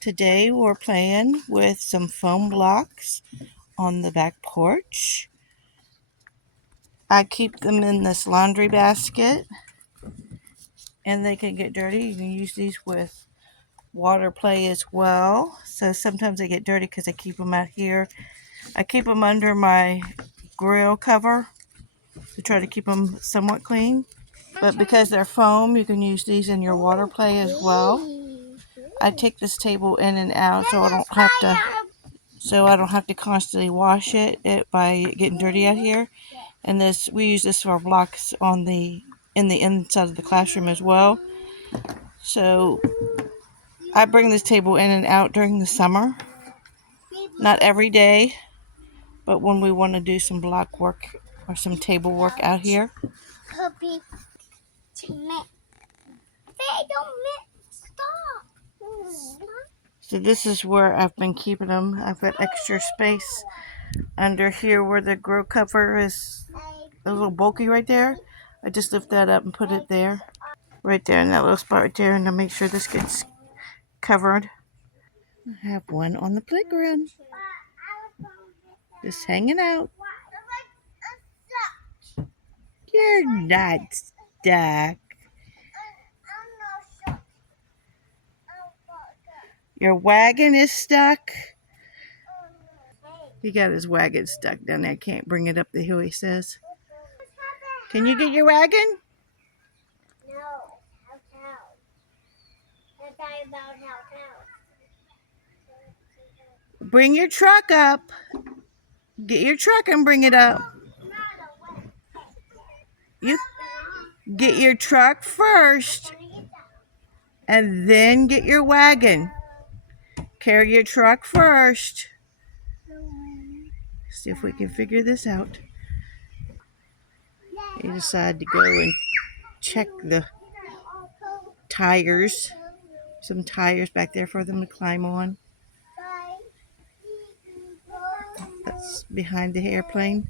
Today we're playing with some foam blocks on the back porch. I keep them in this laundry basket and they can get dirty. You can use these with water play as well. So sometimes they get dirty because I keep them out here. I keep them under my grill cover to try to keep them somewhat clean. But because they're foam, you can use these in your water play as well. I take this table in and out so I don't have to constantly wash it by getting dirty out here. And we use this for blocks in the inside of the classroom as well. So I bring this table in and out during the summer. Not every day, but when we want to do some block work or some table work out here. So this is where I've been keeping them. I've got extra space under here where the grill cover is a little bulky right there. I just lift that up and put it there. Right there in that little spot right there, and I'll make sure this gets covered. I have one on the playground. Just hanging out. You're not stuck. Your wagon is stuck. He got his wagon stuck down there. Can't bring it up the hill, he says. Can you get your wagon? No. Bring your truck up. Get your truck and bring it up. You get your truck first and then get your wagon. Carry your truck first. See if we can figure this out. He decided to go and check the tires. Some tires back there for them to climb on. That's behind the airplane.